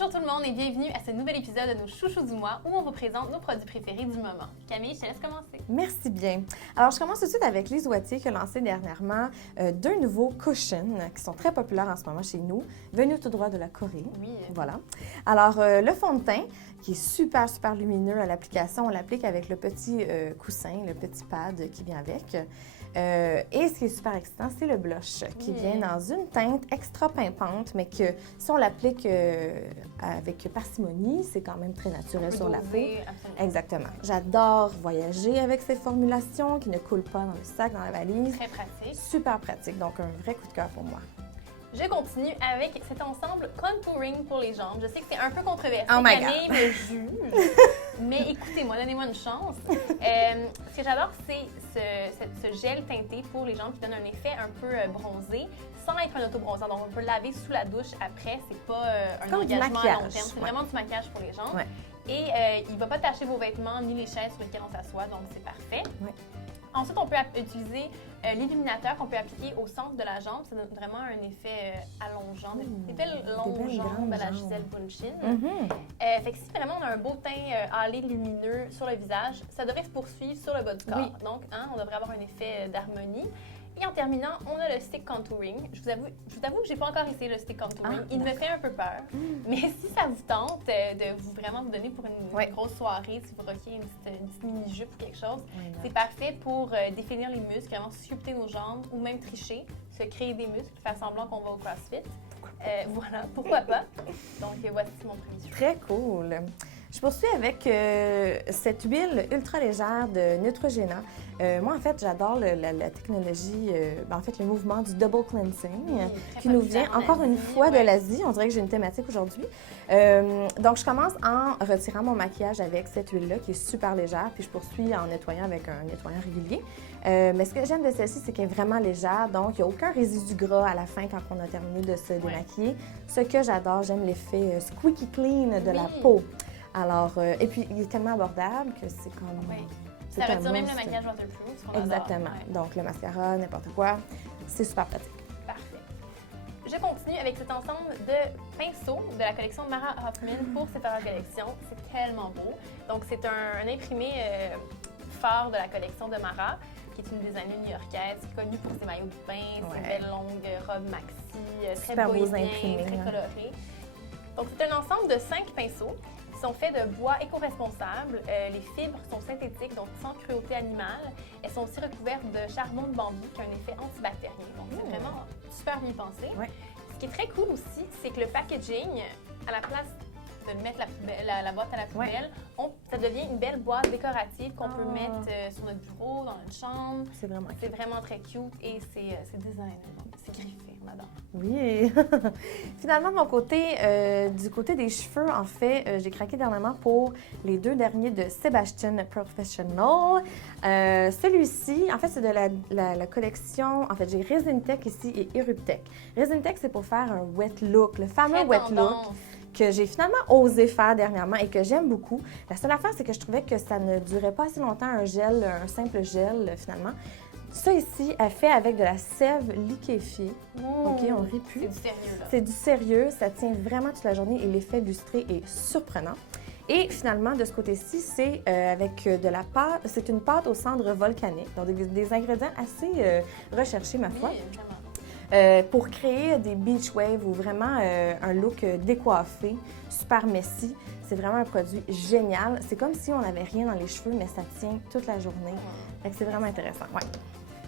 Bonjour tout le monde et bienvenue à ce nouvel épisode de nos chouchous du mois où on vous présente nos produits préférés du moment. Camille, je te laisse commencer. Merci bien. Alors, je commence tout de suite avec Lise Wattier qui a lancé dernièrement deux nouveaux cushions qui sont très populaires en ce moment chez nous, venus tout droit de la Corée. Oui. Voilà. Alors, le fond de teint qui est super, super lumineux à l'application, on l'applique avec le petit coussin, le petit pad qui vient avec. Et ce qui est super excitant, c'est le blush qui vient dans une teinte extra pimpante, mais que si on l'applique avec parcimonie, c'est quand même très naturel sur la peau. Absolument. Exactement. J'adore voyager avec ces formulations qui ne coulent pas dans le sac, dans la valise. Très pratique. Super pratique, donc un vrai coup de cœur pour moi. Je continue avec cet ensemble contouring pour les jambes. Je sais que c'est un peu controversé, Oh my Camille God. me juge, mais écoutez-moi, donnez-moi une chance. Ce que j'adore, c'est ce gel teinté pour les jambes qui donne un effet un peu bronzé, sans être un auto-bronzant. Donc, on peut le laver sous la douche après. C'est pas un comme du engagement à long maquillage. terme. C'est vraiment du maquillage pour les jambes. Ouais. Et il ne va pas tacher vos vêtements ni les chaises sur lesquelles on s'assoit, donc c'est parfait. Ouais. Ensuite, on peut utiliser l'illuminateur qu'on peut appliquer au centre de la jambe. Ça donne vraiment un effet allongeant, des belles longues jambes à la Gisèle Bündchen. Fait que si vraiment on a un beau teint hâlé lumineux sur le visage, ça devrait se poursuivre sur le bas du corps. Oui. Donc, on devrait avoir un effet d'harmonie. Et en terminant, on a le stick contouring. Je vous avoue que j'ai pas encore essayé le stick contouring. Il me fait un peu peur. Mais si ça vous tente de vraiment vous donner pour une grosse soirée, si vous rockez une petite mini-jupe ou quelque chose, c'est parfait pour définir les muscles, vraiment sculpter nos jambes ou même tricher, se créer des muscles, faire semblant qu'on va au CrossFit. Voilà, pourquoi pas. Donc, voici mon premier sujet. Très cool. Je poursuis avec cette huile ultra légère de Neutrogena. Moi, en fait, j'adore la technologie, en fait, le mouvement du double cleansing qui nous vient encore une fois de l'Asie. On dirait que j'ai une thématique aujourd'hui. Donc, je commence en retirant mon maquillage avec cette huile-là qui est super légère, puis je poursuis en nettoyant avec un nettoyant régulier. Mais ce que j'aime de celle-ci, c'est qu'elle est vraiment légère, donc il n'y a aucun résidu gras à la fin quand on a terminé de se démaquiller. Ce que j'adore, j'aime l'effet squeaky clean de la peau. Alors, et puis, il est tellement abordable que c'est comme... Ça retire même le maquillage waterproof, ce qu'on Exactement. adore. Donc, le mascara, n'importe quoi, c'est super pratique. Parfait. Je continue avec cet ensemble de pinceaux de la collection Mara Hoffman pour Sephora Collection. C'est tellement beau. Donc, c'est un imprimé phare de la collection de Mara, qui est une designer new-yorkaise, connue pour ses maillots de bain, ses belles longues robes maxi, très bohémiennes, très colorées. Donc, c'est un ensemble de 5 pinceaux qui sont faits de bois éco-responsable. Les fibres sont synthétiques, donc sans cruauté animale. Elles sont aussi recouvertes de charbon de bambou qui a un effet antibactérien. Donc, c'est vraiment super bien pensé. Ce qui est très cool aussi, c'est que le packaging, à la place de mettre la boîte à la poubelle, ça devient une belle boîte décorative qu'on peut mettre sur notre bureau, dans notre chambre. C'est vraiment cute. C'est vraiment très cute et c'est design. C'est griffé, on adore. Oui! Finalement, de mon côté, du côté des cheveux, en fait, j'ai craqué dernièrement pour les deux derniers de Sebastian Professional. Celui-ci, en fait, c'est de la collection, en fait, j'ai Resin Tech ici et Eruptech. Resin Tech, c'est pour faire un wet look, le fameux wet look que j'ai finalement osé faire dernièrement et que j'aime beaucoup. La seule affaire, c'est que je trouvais que ça ne durait pas assez longtemps, un simple gel, finalement. Ça ici, elle fait avec de la sève liquéfiée. OK, on rit plus. C'est du sérieux, là. C'est du sérieux, ça tient vraiment toute la journée et l'effet lustré est surprenant. Et finalement, de ce côté-ci, c'est avec de la pâte, c'est une pâte aux cendres volcaniques, donc des ingrédients assez recherchés, ma foi. Oui, vraiment. Pour créer des beach waves ou vraiment un look décoiffé, super messy. C'est vraiment un produit génial. C'est comme si on n'avait rien dans les cheveux, mais ça tient toute la journée. Fait que c'est vraiment intéressant. Ouais.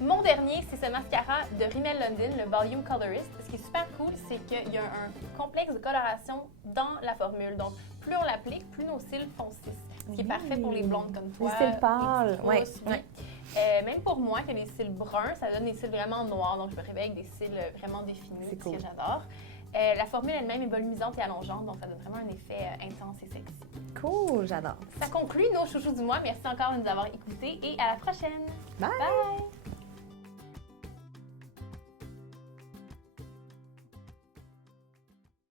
Mon dernier, c'est ce mascara de Rimmel London, le Volume Colorist. Ce qui est super cool, c'est qu'il y a un complexe de coloration dans la formule. Donc, plus on l'applique, plus nos cils foncissent. Ce qui est parfait pour les blondes comme toi. Les cils pâles, oui. Même pour moi, qui a des cils bruns, ça donne des cils vraiment noirs. Donc, je me réveille avec des cils vraiment définis, C'est cool. ce que j'adore. La formule elle-même est volumisante et allongeante, donc ça donne vraiment un effet intense et sexy. Cool, j'adore. Ça conclut nos chouchous du mois. Merci encore de nous avoir écoutés et à la prochaine. Bye! Bye!